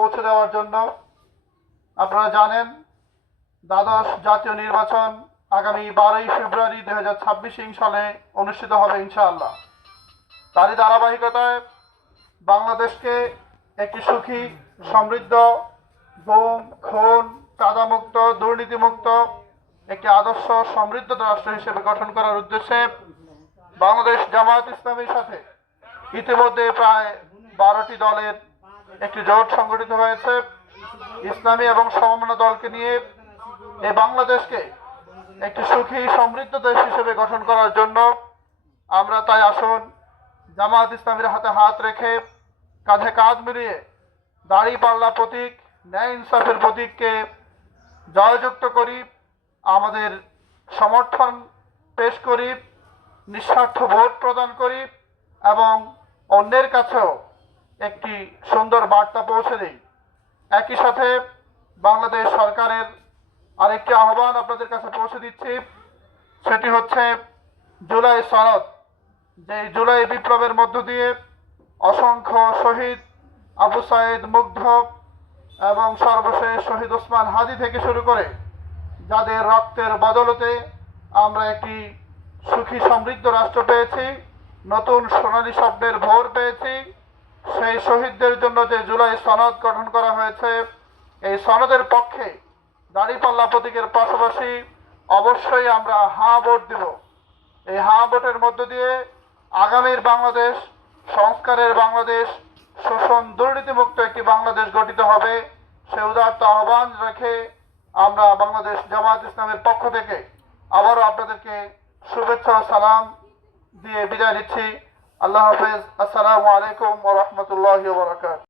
পৌঁছে দেওয়ার জন্য। আপনারা জানেন দ্বাদশ জাতীয় নির্বাচন আগামী 12ই ফেব্রুয়ারি 2026 সালে অনুষ্ঠিত হবে ইনশাআল্লাহ। তারই ধারাবাহিকতায় বাংলাদেশকে একটি সুখী, সমৃদ্ধ, গুম, খুন, কাদামুক্ত, দুর্নীতিমুক্ত একটি আদর্শ সমৃদ্ধ রাষ্ট্র হিসেবে গঠন করার উদ্দেশ্যে বাংলাদেশ জামায়াত ইসলামীর সাথে ইতিমধ্যে প্রায় 12টি দলের একটি জোট সংগঠিত হয়েছে। ইসলামী এবং সমমনা দলকে নিয়ে এই বাংলাদেশকে একটি সুখী, সমৃদ্ধ দেশ হিসেবে গঠন করার জন্য আমরা তাই আসুন জামায়াত ইসলামীর হাতে হাত রেখে কাঁধে কাঁধ মিলিয়ে দাঁড়িপাল্লা প্রতীক, ন্যায় ইনসাফের প্রতীককে জয়যুক্ত করি, আমাদের সমর্থন পেশ করি, নিঃস্বার্থ ভোট প্রদান করি এবং অন্যের কাছেও একটি সুন্দর বার্তা পৌঁছে দিই। একই সাথে বাংলাদেশ সরকারের আরেকটি আহ্বান আপনাদের কাছে পৌঁছে দিচ্ছি, সেটি হচ্ছে জুলাই সনদ। যে জুলাই বিপ্লবের মধ্য দিয়ে অসংখ্য শহীদ, আবু সাইদ, মুগ্ধ এবং সর্বশেষ শহীদ ওসমান হাদি থেকে শুরু করে যাদের রক্তের বদলতে আমরা একটি সুখী, সমৃদ্ধ রাষ্ট্র পেয়েছি, নতুন সোনালী স্বপ্নের ভোর পেয়েছি, সেই শহীদদের জন্য যে জুলাই সনদ গঠন করা হয়েছে, এই সনদের পক্ষে দাঁড়িপাল্লা প্রতীকের পাশাপাশি অবশ্যই আমরা হাঁ ভোট দেব। এই হাঁ ভোটের মধ্য দিয়ে আগামীর বাংলাদেশ, সংস্কারের বাংলাদেশ, শোষণ দুর্নীতিমুক্ত একটি বাংলাদেশ গঠিত হবে। সে উদাত্ত আহ্বান রেখে আমরা বাংলাদেশ জামায়াত ইসলামের পক্ষ থেকে আবারও আপনাদেরকে শুভেচ্ছা ও সালাম দিয়ে বিদায় নিচ্ছি। আল্লাহ হাফেজ। আসসালামু আলাইকুম ওয়া রাহমাতুল্লাহি ওয়া বারাকাতুহু।